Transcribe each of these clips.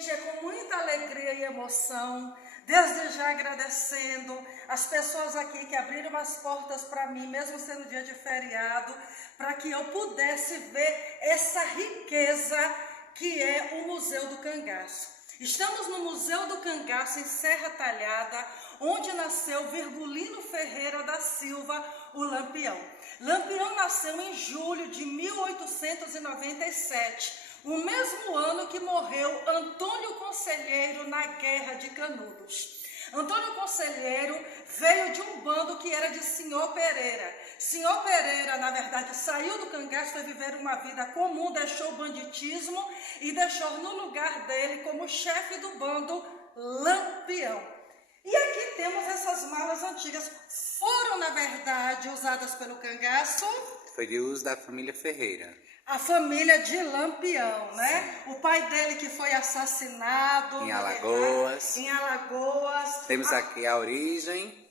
Gente, é com muita alegria e emoção, desde já agradecendo as pessoas aqui que abriram as portas para mim, mesmo sendo dia de feriado, para que eu pudesse ver essa riqueza que é o Museu do Cangaço. Estamos no Museu do Cangaço, em Serra Talhada, onde nasceu Virgulino Ferreira da Silva, o Lampião. Lampião nasceu em julho de 1897, o mesmo ano que morreu Antônio Conselheiro na Guerra de Canudos. Antônio Conselheiro veio de um bando que era de Senhor Pereira. Senhor Pereira, na verdade, saiu do cangaço para viver uma vida comum, deixou o banditismo e deixou no lugar dele como chefe do bando Lampião. E aqui temos essas malas antigas. Foram, na verdade, usadas pelo cangaço. Foi de uso da família Ferreira. A família de Lampião, né? Sim. O pai dele que foi assassinado. Em Alagoas. Em Alagoas. Temos aqui a origem.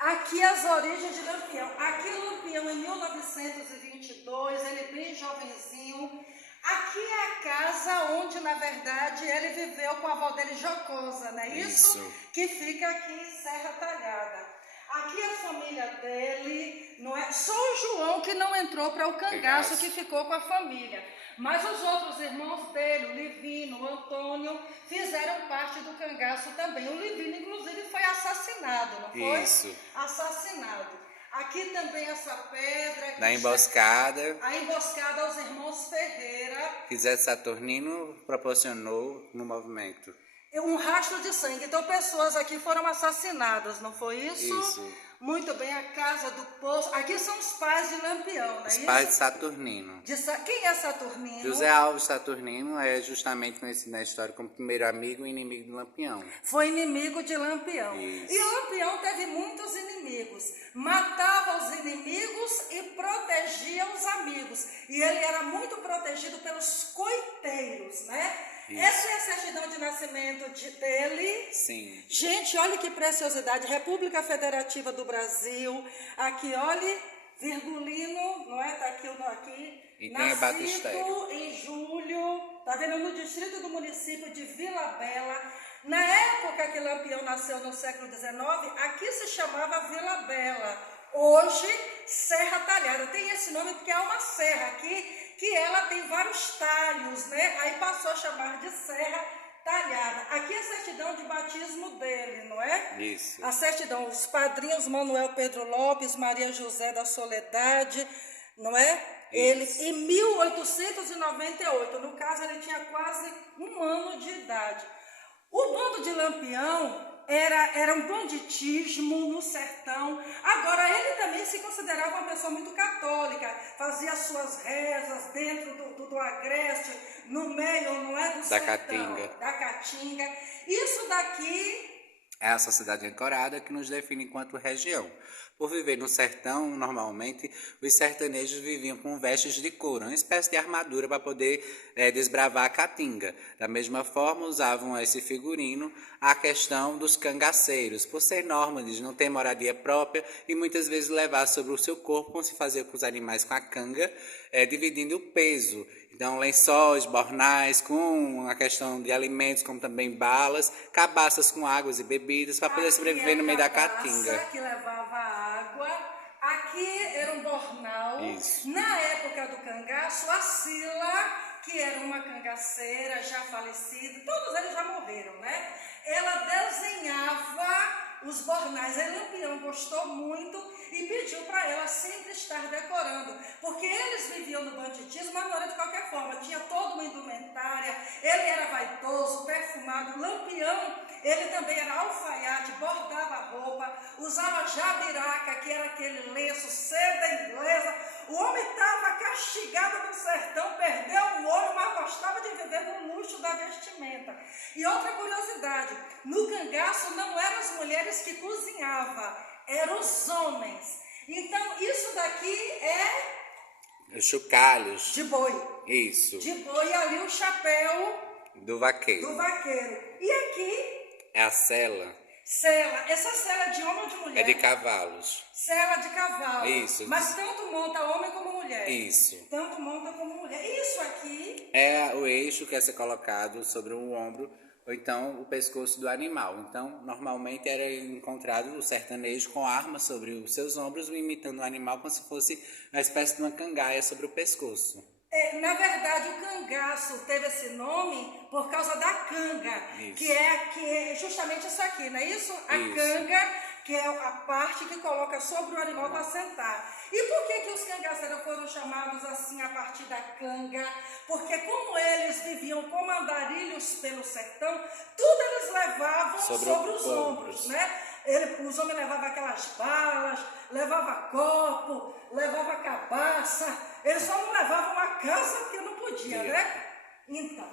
Aqui as origens de Lampião. Aqui Lampião em 1922, ele bem jovenzinho. Aqui é a casa onde, na verdade, ele viveu com a avó dele Jocosa, não é isso? Que fica aqui em Serra Talhada. Aqui a família dele, não é só o João que não entrou para o cangaço, que ficou com a família. Mas os outros irmãos dele, o Livino, o Antônio, fizeram parte do cangaço também. O Livino, inclusive, foi assassinado, não foi? Isso. Assassinado. Aqui também essa pedra. Na emboscada. A emboscada aos irmãos Ferreira. Que Zé Saturnino proporcionou no movimento. Um rastro de sangue. Então, pessoas aqui foram assassinadas, não foi isso? Isso. Muito bem, a casa do poço. Aqui são os pais de Lampião, não é isso? Os pais de Saturnino. Quem é Saturnino? José Alves Saturnino é justamente conhecido na história como primeiro amigo e inimigo de Lampião. Foi inimigo de Lampião. Isso. E Lampião teve muitos inimigos. Matava os inimigos e protegia os amigos. E ele era muito protegido pelos coiteiros, né? Isso. Essa é a certidão de nascimento dele. Sim. Gente, olha que preciosidade. República Federativa do Brasil. Aqui, olha, Virgulino, não é? Tá aqui, aqui. E tem o batistério. Em julho, tá vendo? No distrito do município de Vila Bela. Na época que Lampião nasceu, no século XIX, aqui se chamava Vila Bela. Hoje, Serra Talhada. Tem esse nome porque há uma serra aqui que ela tem vários talhos, né? Aí passou a chamar de Serra Talhada. Aqui é a certidão de batismo dele, não é? Isso. A certidão, os padrinhos Manuel Pedro Lopes, Maria José da Soledade, não é? Isso. Ele, em 1898, no caso ele tinha quase 1 ano de idade. O bando de Lampião era um banditismo no sertão. Agora, ele também se considerava uma pessoa muito católica, fazia suas rezas dentro do agreste, no meio, não é, do sertão, da Caatinga. Isso daqui é a sociedade ancorada que nos define enquanto região. Por viver no sertão, normalmente, os sertanejos viviam com vestes de couro, uma espécie de armadura para poder desbravar a caatinga. Da mesma forma, usavam esse figurino a questão dos cangaceiros, por ser nômades, não ter moradia própria e muitas vezes levar sobre o seu corpo, como se fazia com os animais com a canga, dividindo o peso. Então, lençóis, bornais, com a questão de alimentos, como também balas, cabaças com águas e bebidas, para poder sobreviver no meio da caatinga. Que levava água. Aqui era um bornal. Isso. Na época do cangaço, a Sila, que era uma cangaceira já falecida, todos eles já morreram, né? Ela desenhava os bornais. A Lampião gostou muito e pediu para ela sempre estar decorando, porque eles viviam no banditismo, mas não era de qualquer forma, tinha toda uma indumentária, ele era vaidoso, perfumado. Lampião, ele também era alfaiate, bordava roupa, usava jabiraca, que era aquele lenço, seda inglesa. O homem estava castigado no sertão, perdeu o olho, mas gostava de viver no luxo da vestimenta. E outra curiosidade, no cangaço não eram as mulheres que cozinhavam, eram os homens. Então, isso daqui é... Os chocalhos. De boi. Isso. De boi, e ali o chapéu... Do vaqueiro. Do vaqueiro. E aqui... É a sela. Sela. Essa sela é de homem ou de mulher? É de cavalos. Sela de cavalo. Isso. Mas tanto monta homem como mulher. Isso. Tanto monta como mulher. Isso aqui É o eixo que é ser colocado sobre o ombro ou então o pescoço do animal. Então, normalmente era encontrado o sertanejo com armas sobre os seus ombros, imitando o animal como se fosse uma espécie de uma cangaia sobre o pescoço. na verdade, o cangaço teve esse nome por causa da canga, Isso. que é justamente isso aqui, não é isso? A Isso. canga, que é a parte que coloca sobre o animal para sentar. E por que os cangaceiros foram chamados assim a partir da canga? Porque como eles viviam como andarilhos pelo sertão, tudo eles levavam sobre os ombros, né? Os homens levavam aquelas balas, levavam copo, levavam cabaça, eles só não levavam a casa porque não podia, né? Então,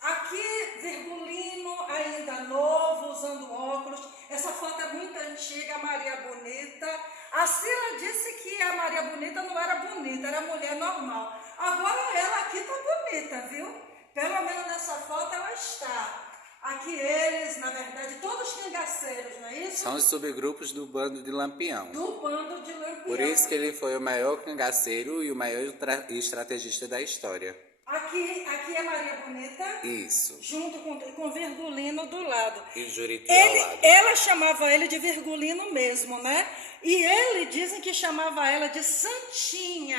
aqui, Virgulino, ainda novo, usando óculos. Essa foto é muito antiga, Maria Bonita. A Cila disse que a Maria Bonita não era bonita, era mulher normal. Agora ela aqui está bonita, viu? Pelo menos nessa foto ela está. Aqui eles, na verdade, todos cangaceiros, não é isso? São os subgrupos do bando de Lampião. Do bando de Lampião. Por isso que ele foi o maior cangaceiro e o maior estrategista da história. Aqui é Maria Bonita. Isso. Junto com Virgulino do lado. E Juriti ao lado. Ela chamava ele de Virgulino mesmo, né? E ele, dizem que chamava ela de Santinha.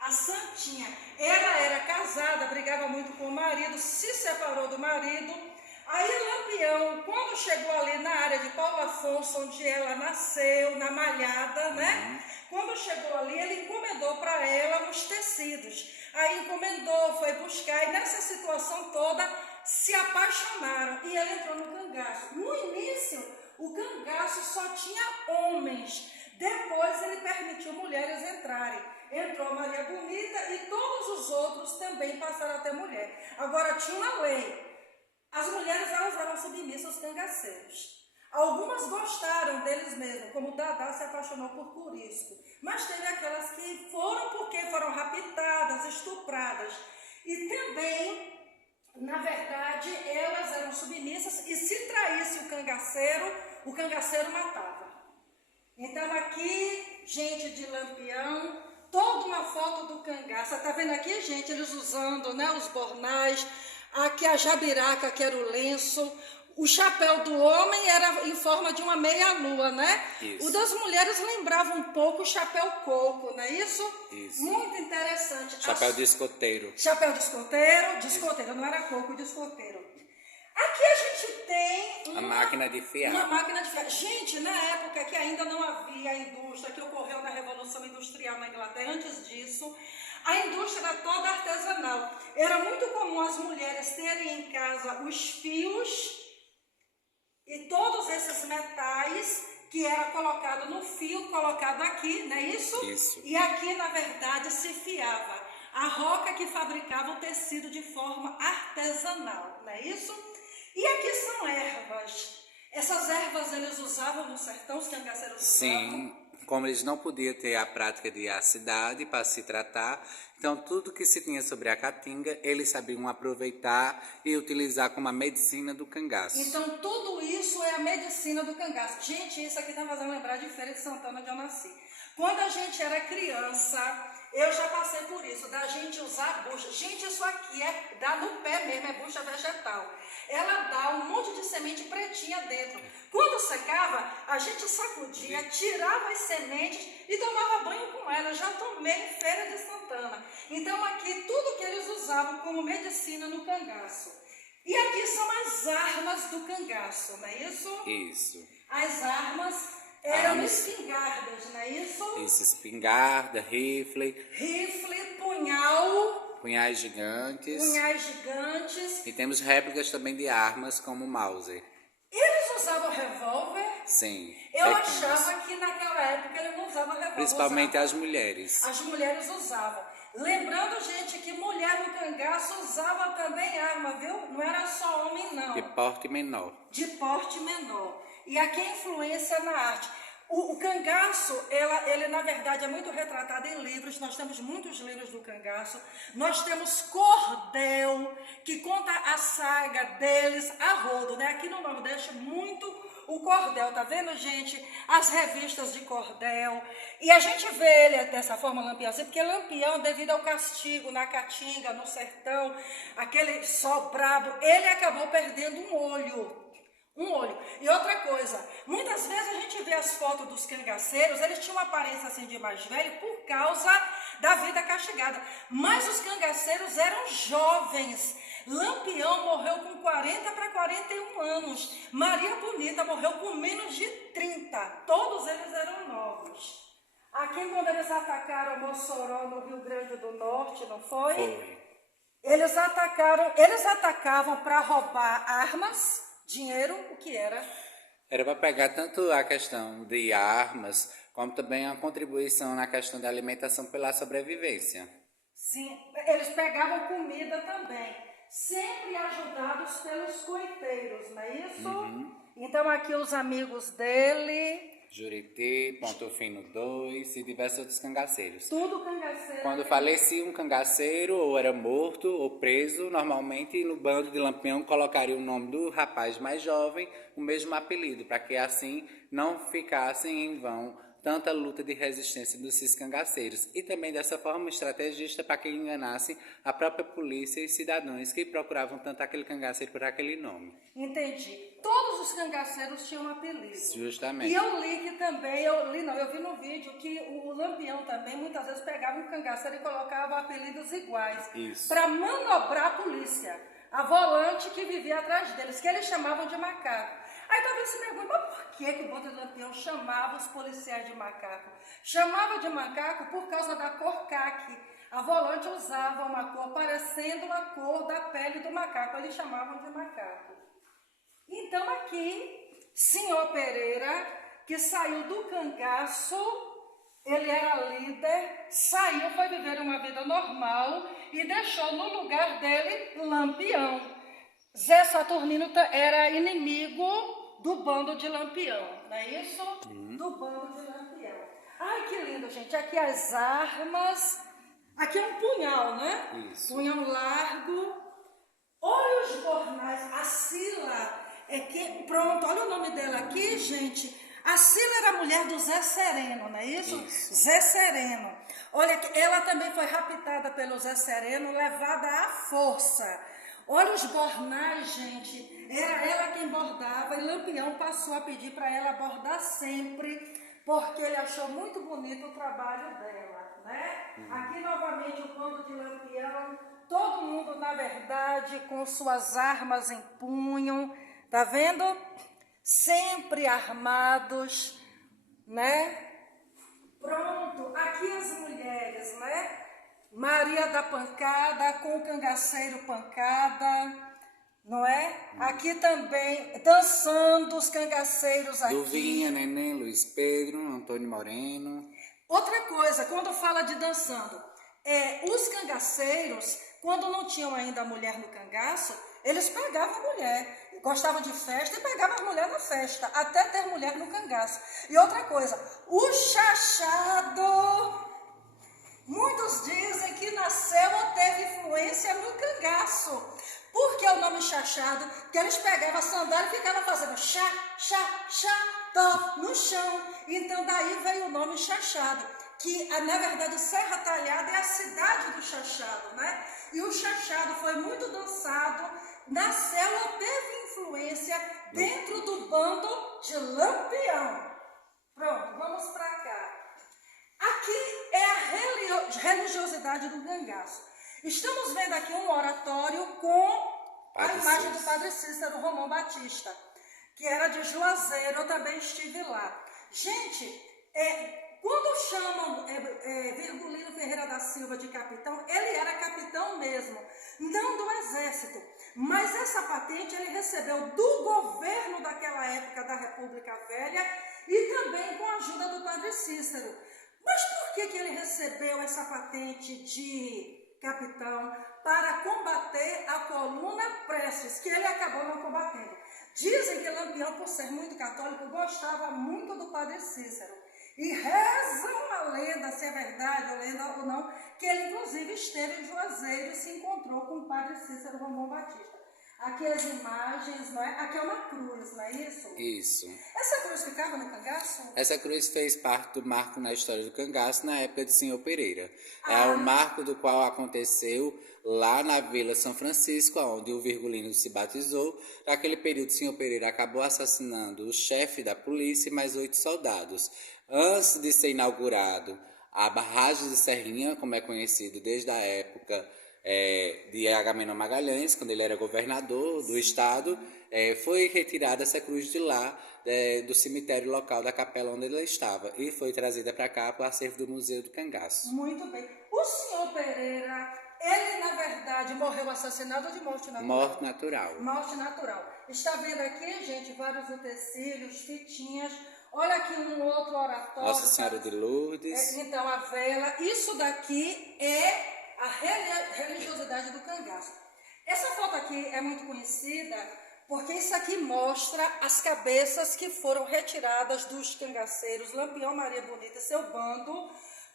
A Santinha. Ela era casada, brigava muito com o marido, se separou do marido. Aí Lampião, quando chegou ali na área de Paulo Afonso, onde ela nasceu, na Malhada, né? Quando chegou ali, ele encomendou para ela os tecidos. Aí encomendou, foi buscar, e nessa situação toda se apaixonaram. E ela entrou no cangaço. No início, o cangaço só tinha homens. Depois ele permitiu mulheres entrarem. Entrou Maria Bonita e todos os outros também passaram a ter mulher. Agora tinha uma lei. As mulheres elas eram submissas aos cangaceiros. Algumas gostaram deles mesmos, como Dadá se apaixonou por Curisco. Mas teve aquelas que foram porque foram raptadas, estupradas. E também, na verdade, elas eram submissas e se traísse o cangaceiro matava. Então aqui, gente de Lampião, toda uma foto do cangaço. Está vendo aqui, gente, eles usando, né, os bornais. Aqui a jabiraca, que era o lenço. O chapéu do homem era em forma de uma meia-lua, né? Isso. O das mulheres lembrava um pouco o chapéu coco, não é isso? Isso. Muito interessante. Chapéu de escoteiro. Chapéu de escoteiro, não era coco, de escoteiro. Aqui a gente tem a máquina de fiar. Uma máquina de fiar. Gente, na época que ainda não havia a indústria, que ocorreu na Revolução Industrial na Inglaterra, antes disso, a indústria era toda artesanal. Era muito comum as mulheres terem em casa os fios e todos esses metais que era colocado no fio, colocado aqui, não é isso? Isso. E aqui, na verdade, se fiava a roca que fabricava o tecido de forma artesanal, não é isso? E aqui são ervas. Essas ervas eles usavam no sertão, os cangaceiros usavam? Sim. Como eles não podiam ter a prática de ir à cidade para se tratar, então tudo que se tinha sobre a caatinga, eles sabiam aproveitar e utilizar como a medicina do cangaço. Então tudo isso é a medicina do cangaço. Gente, isso aqui está fazendo lembrar de Feira de Santana, onde eu nasci. Quando a gente era criança, eu já passei por isso, da gente usar bucha. Gente, isso aqui dá no pé mesmo, é bucha vegetal. Ela dá um monte de semente pretinha dentro. Quando secava, a gente sacudia, tirava as sementes e tomava banho com ela. Eu já tomei em Feira de Santana. Então aqui tudo que eles usavam como medicina no cangaço. E aqui são as armas do cangaço, não é isso? Isso. As armas eram espingardas, não é isso? Isso, espingarda, rifle. Rifle, punhal. Punhais gigantes. Punhais gigantes. E temos réplicas também de armas como Mauser. Eles usavam revólver? Sim. Eu pequenos. achava que naquela época ele não usava revólver. Principalmente as mulheres. As mulheres usavam. Lembrando, gente, que mulher no cangaço usava também arma, viu? Não era só homem, não. De porte menor. De porte menor. E aqui a influência na arte. O cangaço, ele na verdade é muito retratado em livros. Nós temos muitos livros do cangaço. Nós temos Cordel, que conta a saga deles a rodo, né? Aqui no Nordeste, muito o cordel, tá vendo, gente? As revistas de cordel. E a gente vê ele dessa forma, Lampião, assim, porque Lampião, devido ao castigo na Caatinga, no sertão, aquele sol brabo, ele acabou perdendo um olho. Um olho. E outra coisa, muitas vezes a gente vê as fotos dos cangaceiros, eles tinham uma aparência assim de mais velho por causa da vida castigada. Mas os cangaceiros eram jovens. Lampião morreu com 40 para 41 anos. Maria Bonita morreu com menos de 30. Todos eles eram novos. Aqui quando eles atacaram Mossoró no Rio Grande do Norte, não foi? Foi. Eles atacavam para roubar armas, dinheiro, o que era? Era para pegar tanto a questão de armas, como também a contribuição na questão da alimentação pela sobrevivência. Sim, eles pegavam comida também, sempre ajudados pelos coiteiros, não é isso? Então aqui os amigos dele, Juriti, Ponto Fino 2 e diversos outros cangaceiros. tudo cangaceiro. Quando falecia um cangaceiro, ou era morto ou preso, normalmente no bando de Lampião colocaria o nome do rapaz mais jovem, o mesmo apelido, para que assim não ficassem em vão tanta luta de resistência dos cangaceiros. E também dessa forma estrategista para que enganasse a própria polícia e cidadãos que procuravam tanto aquele cangaceiro por aquele nome. Entendi. Todos os cangaceiros tinham apelido. Justamente. E eu li que também, eu vi no vídeo que o Lampião também muitas vezes pegava um cangaceiro e colocava apelidos iguais. Isso. Para manobrar a polícia. A volante que vivia atrás deles, que eles chamavam de macaco. Aí talvez se pergunte, mas por que o bando de Lampião chamava os policiais de macaco? Chamava de macaco por causa da cor caque. A volante usava uma cor parecendo a cor da pele do macaco. Eles chamavam de macaco. Então aqui, senhor Pereira, que saiu do cangaço, ele era líder, saiu, foi viver uma vida normal e deixou no lugar dele Lampião. Zé Saturnino era inimigo do bando de Lampião, não é isso? Do bando de Lampião. Ai, que lindo, gente. Aqui as armas. Aqui é um punhal, né? Isso. Punhal largo. Olha os jornais. A Sila pronto, olha o nome dela aqui, gente. A Sila era a mulher do Zé Sereno, não é isso? Zé Sereno. Olha, ela também foi raptada pelo Zé Sereno, levada à força. Olha os bornais, gente. Era ela quem bordava e Lampião passou a pedir para ela bordar sempre, porque ele achou muito bonito o trabalho dela, né? Aqui novamente o bando de Lampião, todo mundo, na verdade, com suas armas em punho, tá vendo? Sempre armados, né? Pronto, aqui as mulheres, né? Maria da Pancada com o cangaceiro Pancada, não é? Aqui também, dançando os cangaceiros aqui. Duvinha, Neném, Luiz Pedro, Antônio Moreno. Outra coisa, quando fala de dançando, os cangaceiros, quando não tinham ainda a mulher no cangaço, eles pegavam a mulher, gostavam de festa e pegavam a mulher na festa, até ter mulher no cangaço. E outra coisa, o chachado... Muitos dizem que nasceu ou teve influência no cangaço. Por que o nome chachado? Porque eles pegavam a sandália e ficavam fazendo chá, chá, chá, tó, no chão. Então daí veio o nome chachado, que na verdade Serra Talhada é a cidade do chachado, né? E o chachado foi muito dançado, nasceu ou teve influência dentro do bando de Lampião. Pronto, vamos para cá. Aqui é a religiosidade do cangaço. Estamos vendo aqui um oratório com a imagem do Padre Cícero Romão Batista, que era de Juazeiro, eu também estive lá. Gente, quando chamam Virgulino Ferreira da Silva de capitão, ele era capitão mesmo, não do exército. Mas essa patente ele recebeu do governo daquela época da República Velha e também com a ajuda do Padre Cícero. Mas por que ele recebeu essa patente de capitão? Para combater a coluna Prestes, que ele acabou não combatendo. Dizem que Lampião, por ser muito católico, gostava muito do Padre Cícero. E rezam a lenda, se é verdade ou lenda ou não, que ele inclusive esteve em Juazeiro e se encontrou com o Padre Cícero Romão Batista. Aqui as imagens, não é? Aqui é uma cruz, não é isso? Isso. Essa cruz ficava no cangaço? Essa cruz fez parte do marco na história do cangaço na época de Senhor Pereira. É um marco do qual aconteceu lá na Vila São Francisco, onde o Virgulino se batizou. Naquele período, Senhor Pereira acabou assassinando o chefe da polícia e mais 8 soldados. Antes de ser inaugurado a barragem de Serrinha, como é conhecido desde a época de Agamenon Magalhães, quando ele era governador do estado, foi retirada essa cruz de lá, do cemitério local da capela onde ela estava, e foi trazida para cá para o acervo do Museu do Cangaço. Muito bem. O senhor Pereira, ele na verdade morreu assassinado ou de morte natural? Morte natural. Morte natural. Está vendo aqui, gente, vários utensílios, fitinhas. Olha aqui um outro oratório. Nossa Senhora de Lourdes. Então, a vela. Isso daqui é a religiosidade do cangaço. Essa foto aqui é muito conhecida porque isso aqui mostra as cabeças que foram retiradas dos cangaceiros Lampião, Maria Bonita e seu bando,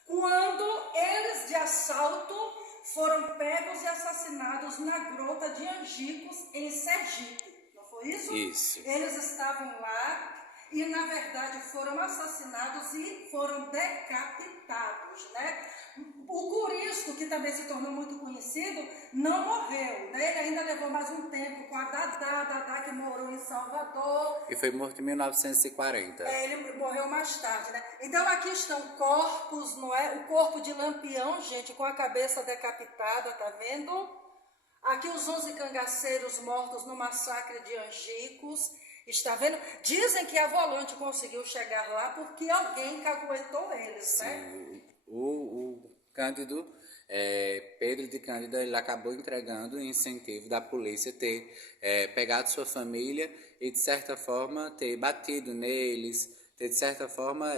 quando eles de assalto foram pegos e assassinados na Grota de Angicos, em Sergipe. Não foi isso? Isso. Eles estavam lá e, na verdade, foram assassinados e foram decapitados, né? O Curisco, que também se tornou muito conhecido, não morreu, né? Ele ainda levou mais um tempo com a Dadá, que morou em Salvador. E foi morto em 1940. Ele morreu mais tarde, né? Então aqui estão corpos, não é? O corpo de Lampião, gente, com a cabeça decapitada, tá vendo? Aqui os 11 cangaceiros mortos no massacre de Angicos. Está vendo? Dizem que a Volante conseguiu chegar lá porque alguém caguetou eles, Sim, né? O Cândido, Pedro de Cândido, ele acabou entregando o incentivo da polícia ter pegado sua família e, de certa forma, ter batido neles, ter, de certa forma,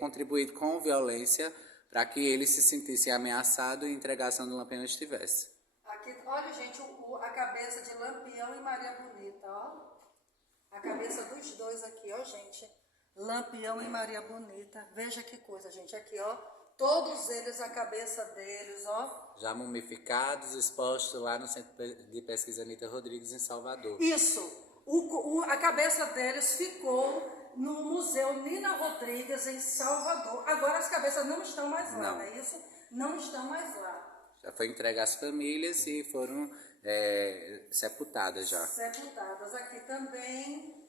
contribuído com violência para que eles se sentissem ameaçados e entregassem onde o Lampião estivesse. Aqui, olha, gente, a cabeça de Lampião e Maria Bonita, ó. A cabeça dos dois aqui, ó, gente. Lampião e Maria Bonita. Veja que coisa, gente. Aqui, ó. Todos eles, a cabeça deles, ó. Já mumificados, expostos lá no Centro de Pesquisa Anita Rodrigues, em Salvador. Isso. A cabeça deles ficou no Museu Nina Rodrigues, em Salvador. Agora as cabeças não estão mais lá, não é isso? Não estão mais lá. Já foi entregue às famílias e foram sepultadas já. Sepultadas. Aqui também.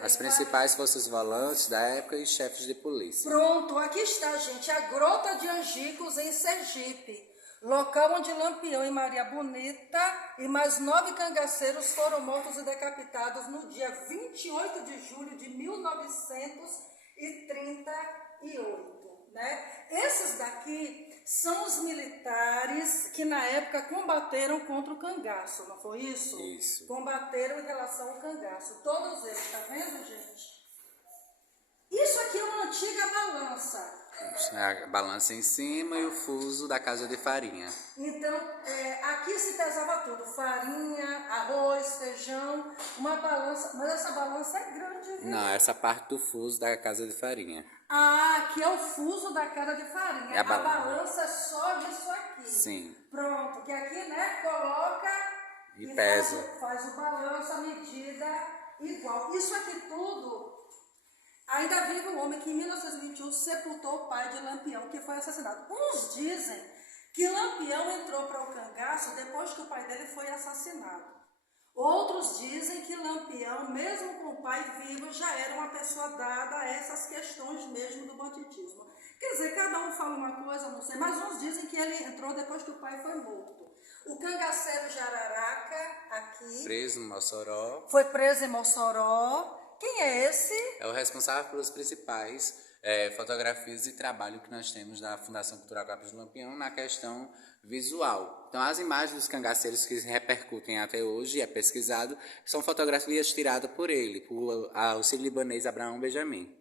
As principais forças volantes da época e chefes de polícia. Pronto, aqui está, gente, a Grota de Angicos, em Sergipe. Local onde Lampião e Maria Bonita e mais 9 cangaceiros foram mortos e decapitados no dia 28 de julho de 1938, né? Esses daqui são os militares que na época combateram contra o cangaço, não foi isso? Isso. Combateram em relação ao cangaço. Todos eles, tá vendo, gente? Isso aqui é uma antiga balança. A balança em cima e o fuso da casa de farinha. Então, aqui se pesava tudo. Farinha, arroz, feijão, uma balança. Mas essa balança é grande, viu? Não, essa parte do fuso da casa de farinha. Ah, aqui é o fuso da casa de farinha. É a balança é só disso aqui. Sim. Pronto, que aqui, né, coloca e pesa. Faz o balanço, a medida igual. Isso aqui tudo... Ainda vive um homem que em 1921 sepultou o pai de Lampião, que foi assassinado. Uns dizem que Lampião entrou para o cangaço depois que o pai dele foi assassinado. Outros dizem que Lampião, mesmo com o pai vivo, já era uma pessoa dada a essas questões mesmo do banditismo. Quer dizer, cada um fala uma coisa, não sei, mas uns dizem que ele entrou depois que o pai foi morto. O cangaceiro Jararaca, aqui... Preso em Mossoró. Foi preso em Mossoró. Quem é esse? É o responsável pelas principais fotografias e trabalho que nós temos da Fundação Cultural Campos do Lampião na questão visual. Então, as imagens dos cangaceiros que repercutem até hoje, é pesquisado, são fotografias tiradas por ele, por o sírio-libanês Abraão Benjamin.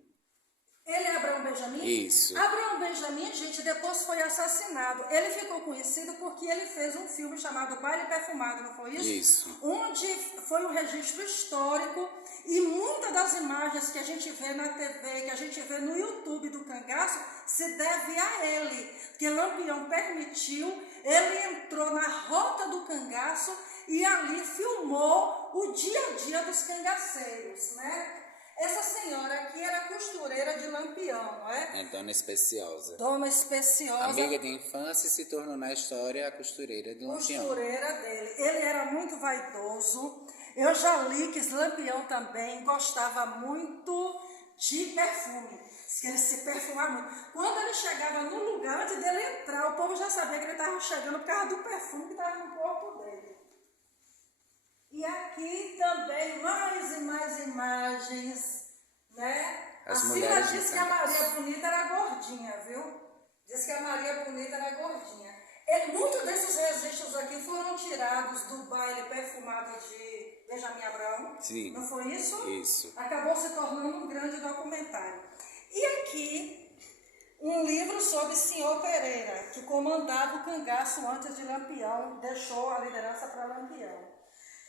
Ele é Abraão Benjamin? Isso. Abraão Benjamin, gente, depois foi assassinado. Ele ficou conhecido porque ele fez um filme chamado Baile Perfumado, não foi isso? Isso. Onde foi um registro histórico e muitas das imagens que a gente vê na TV, que a gente vê no YouTube do cangaço, se deve a ele. Porque Lampião permitiu, ele entrou na rota do cangaço e ali filmou o dia a dia dos cangaceiros, né? Essa senhora aqui era costureira de Lampião, não é? É Dona Especiosa. Dona Especiosa. Amiga de infância, se tornou na história a costureira de Lampião. Costureira dele. Ele era muito vaidoso. Eu já li que Lampião também gostava muito de perfume. Ele se perfumava muito. Quando ele chegava no lugar, antes dele entrar, o povo já sabia que ele estava chegando por causa do perfume que estava no corpo dele. E aqui também mais e mais imagens, né? As A mulheres Cila diz que a Maria Bonita era gordinha, viu? Diz que a Maria Bonita era gordinha. Muitos desses registros aqui foram tirados do baile perfumado de Benjamin Abrão. Sim. Não foi isso? Isso. Acabou se tornando um grande documentário. E aqui, um livro sobre Senhor Pereira, que comandava o cangaço antes de Lampião, deixou a liderança para Lampião.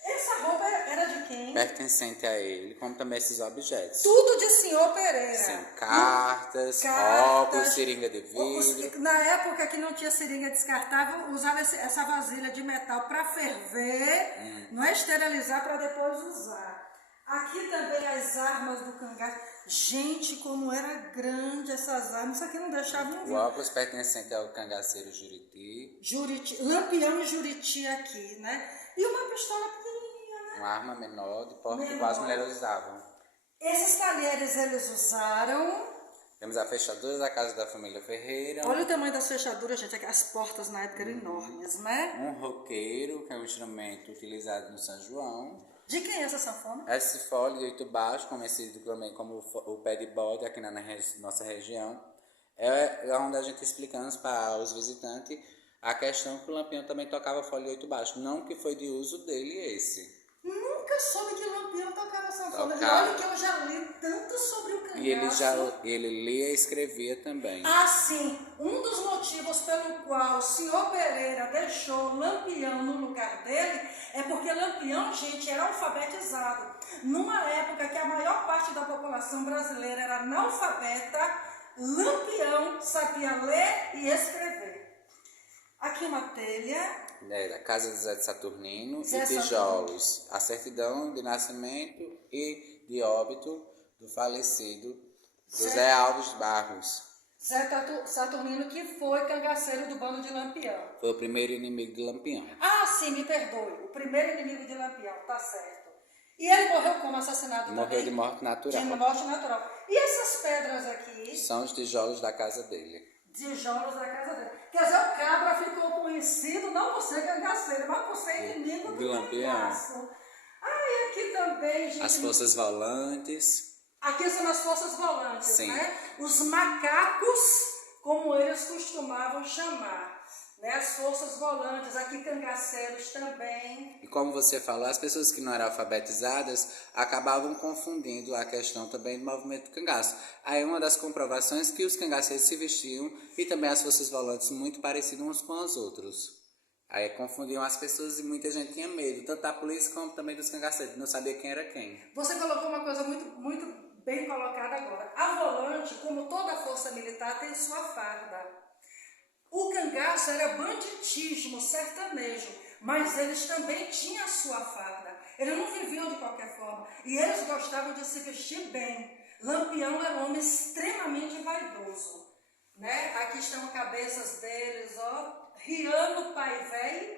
Essa roupa era de quem? Pertencente a ele, como também esses objetos. Tudo de Senhor Pereira. Sim, cartas, óculos, seringa de vidro. Na época que não tinha seringa descartável, usava essa vasilha de metal para ferver, não é esterilizar para depois usar. Aqui também as armas do cangaço. Gente, como era grande essas armas. Isso aqui não deixava um O vídeo. óculos pertencente ao cangaceiro Juriti. Lampião e Juriti aqui, né? E uma pistola pequenininha, né? Uma arma menor de porte que quase mulheres usavam. Esses talheres eles usaram. Temos a fechadura da casa da família Ferreira. Olha o tamanho das fechaduras, gente. As portas na época eram enormes, né? Um roqueiro, que é um instrumento utilizado no São João. De quem é essa sanfona? Esse fole de 8 baixos, conhecido também como o pé de bode aqui na nossa região, é onde a gente explicamos para os visitantes a questão que o Lampião também tocava fole de 8 baixos. Não que foi de uso dele esse. Nunca soube que Lampião tocava sanfona. Tocava. Olha que eu já li tanto sobre o cangaço. E ele lia e escrevia também. Ah, sim. Um dos motivos pelo qual o senhor Pereira deixou Lampião no lugar dele é porque Lampião, gente, era alfabetizado. Numa época que a maior parte da população brasileira era analfabeta, Lampião sabia ler e escrever. Aqui uma telha. Era Casa de Zé de Saturnino Zé e tijolos. A certidão de nascimento e de óbito do falecido José Alves Barros. Zé Saturnino, que foi cangaceiro do bando de Lampião. Foi o primeiro inimigo de Lampião. Ah, sim, me perdoe. O primeiro inimigo de Lampião, tá certo. E ele morreu como assassinado também? Morreu de morte natural. De morte natural. E essas pedras aqui? São os tijolos da casa dele. Tijolos da casa dele. Quer dizer, o cabra ficou conhecido não por ser cangaceiro, mas por ser inimigo do cangaço. Ah, e aqui também, gente. As forças volantes. Aqui são as forças volantes, sim, né? Os macacos, como eles costumavam chamar. Né? As forças volantes, aqui cangaceiros também. E como você falou, as pessoas que não eram alfabetizadas acabavam confundindo a questão também do movimento do cangaço. Aí uma das comprovações que os cangaceiros se vestiam e também as forças volantes muito parecidas uns com os outros. Aí confundiam as pessoas e muita gente tinha medo, tanto da polícia como também dos cangaceiros, não sabia quem era quem. Você colocou uma coisa muito bem colocada agora. A volante, como toda força militar, tem sua farda. O cangaço era banditismo sertanejo, mas eles também tinham a sua farda. Eles não viviam de qualquer forma. E eles gostavam de se vestir bem. Lampião era um homem extremamente vaidoso. Né? Aqui estão cabeças deles, ó. Riano Pai Velho,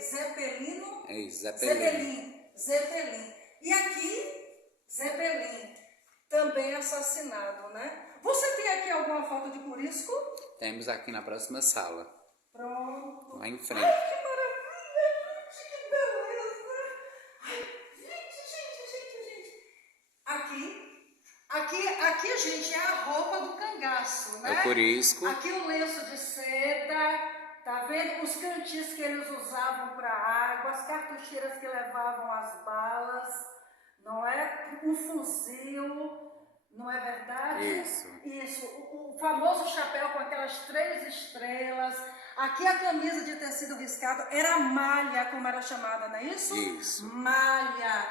Zepelino. É isso, Zeppelin. Zeppelin. E aqui, Zeppelin, também assassinado, né? Você tem aqui alguma foto de Curisco? Temos aqui na próxima sala. Pronto. Lá em frente. Ai, que maravilha, gente, que beleza. Ai, gente. Aqui, gente, é a roupa do cangaço, né? É o Curisco. Aqui o lenço de seda, tá vendo? Os cantis que eles usavam para água, as cartucheiras que levavam as balas, não é? Um fuzil. Não é verdade? Isso. O famoso chapéu com aquelas 3 estrelas. Aqui a camisa de tecido riscado era malha, como era chamada, não é isso? Isso. Malha.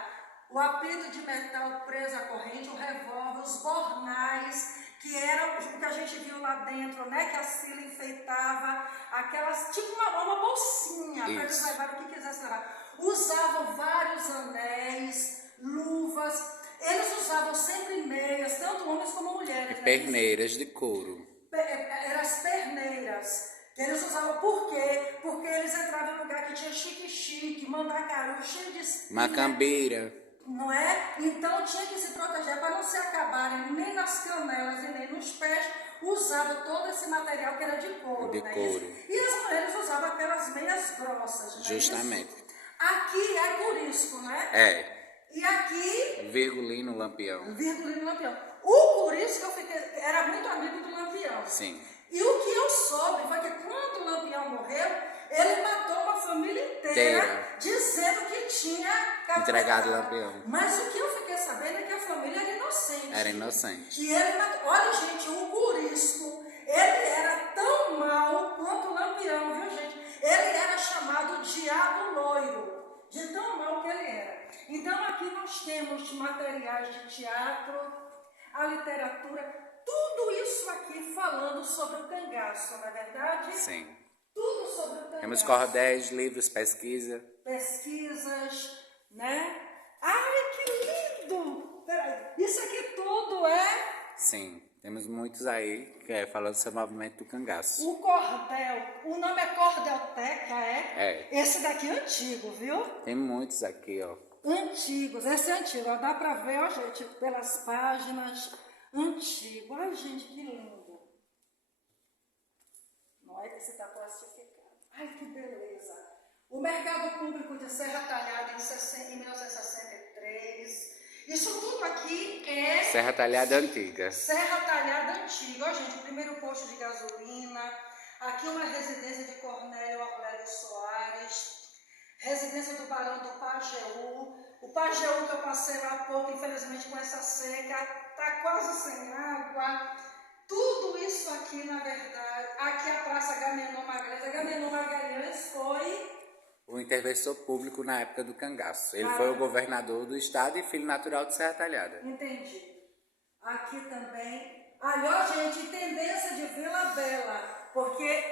O apito de metal preso à corrente, o revólver, os bornais que era o que a gente viu lá dentro, né? Que a Sila enfeitava, aquelas, tipo uma bolsinha, para eles levarem o que quisessem levar. Usavam vários anéis, luvas, eles usavam sempre meias, tanto homens como mulheres. E perneiras de couro. Eram as perneiras. Que eles usavam por quê? Porque eles entravam em lugar que tinha chique-chique, mandacaru, cheio de espinha. Macambeira. Não é? Então tinha que se proteger para não se acabarem nem nas canelas e nem nos pés. Usava todo esse material que era de couro. De couro. E as mulheres usavam aquelas meias grossas. Né? Justamente. Aqui é curisco, né? E aqui... Virgulino Lampião. Virgulino Lampião. O curisco era muito amigo do Lampião. Sim. E o que eu soube foi que quando o Lampião morreu, ele matou uma família inteira dizendo que tinha entregado o Lampião. Mas o que eu fiquei sabendo é que a família era inocente. Era inocente. E ele matou. Olha, gente, o curisco, ele era tão mau quanto o Lampião, viu, gente? Ele era chamado Diabo Loiro, de tão mau que ele era. Então aqui nós temos materiais de teatro, a literatura, tudo isso aqui falando sobre o cangaço, não é verdade? Sim. Tudo sobre o cangaço. Temos cordéis, livros, pesquisas, né? Ai, que lindo! Peraí, isso aqui tudo é... Sim, temos muitos aí falando sobre o movimento do cangaço. O cordel, o nome é Cordelteca, é? Esse daqui é antigo, viu? Tem muitos aqui, ó. Antigos, esse é antigo, ó, dá pra ver, ó, gente, pelas páginas, antigo. Ai, gente, que lindo. Não é que esse tá plastificado. Ai, que beleza. O mercado público de Serra Talhada em 1963. Isso tudo aqui é... Serra Talhada Antiga. Serra Talhada Antiga. Ó, gente, o primeiro posto de gasolina. Aqui uma residência de Cornélio Aurélio Soares. Residência do Barão do Pajeú. O Pajeú que eu passei lá há pouco, infelizmente com essa seca, está quase sem água. Tudo isso aqui, na verdade, aqui a Praça Agamenon Magalhães. Agamenon Magalhães foi... o interventor público na época do cangaço. Ele foi o governador do estado e filho natural de Serra Talhada. Entendi. Aqui também. Ali, ó, gente, tendência de Vila Bela, porque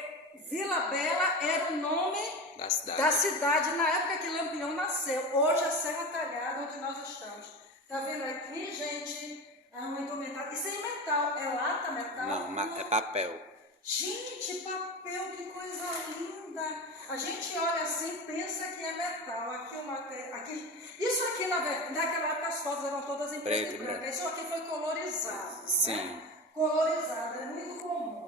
Vila Bela era o nome da cidade na época que Lampião nasceu. Hoje é Serra Talhada, onde nós estamos. Tá vendo aqui, gente? É uma indumentária. Isso é em metal. É lata, metal? Não, é papel. Gente, papel, que coisa linda. A gente olha assim e pensa que é metal. Aqui o material. Isso aqui, naquela época, as fotos eram todas em preto e branco. Isso aqui foi colorizado. Sim. Né? Colorizado, é muito comum.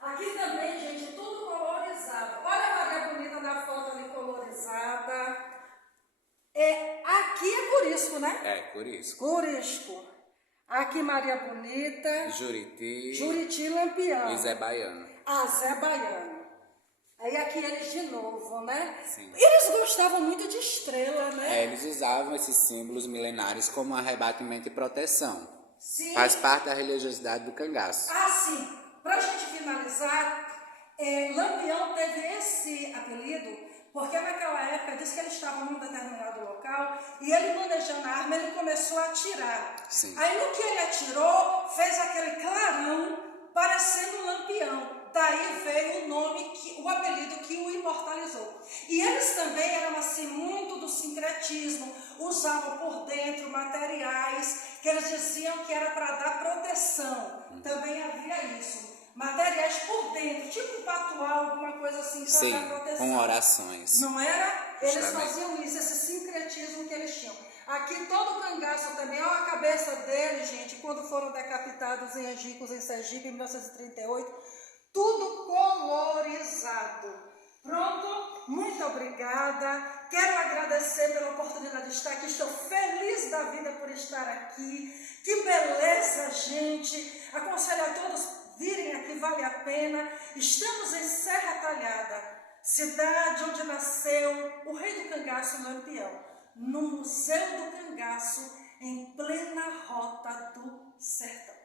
Aqui também, gente, tudo colorizado. Olha a Maria Bonita da foto ali colorizada. Aqui é curisco, né? É, curisco. Curisco. Aqui Maria Bonita. Juriti Lampião. E Zé Baiano. Zé Baiano. Aí aqui eles de novo, né? Sim. Eles gostavam muito de estrela, né? Eles usavam esses símbolos milenares como arrebatamento e proteção. Sim. Faz parte da religiosidade do cangaço. Sim. Pra gente finalizar, Lampião teve esse apelido porque naquela época disse que ele estava num determinado local e ele manejando a arma, ele começou a atirar. Sim. Aí no que ele atirou, fez aquele clarão parecendo um lampião. Daí veio o nome, o apelido que o imortalizou. E eles também eram assim muito do sincretismo, usavam por dentro materiais que eles diziam que era para dar proteção. Também havia isso. Materiais por dentro, tipo um patuá, alguma coisa assim, para dar proteção. Com orações. Não era? Eles faziam isso, esse sincretismo que eles tinham. Aqui todo o cangaço também, olha a cabeça deles, gente, quando foram decapitados em Angicos, em Sergipe, em 1938, tudo colorizado. Pronto? Muito obrigada. Quero agradecer pela oportunidade de estar aqui. Estou feliz da vida por estar aqui. Que beleza, gente. Aconselho a todos virem aqui, vale a pena. Estamos em Serra Talhada, cidade onde nasceu o rei do cangaço, Lampião, no Museu do Cangaço, em plena rota do sertão.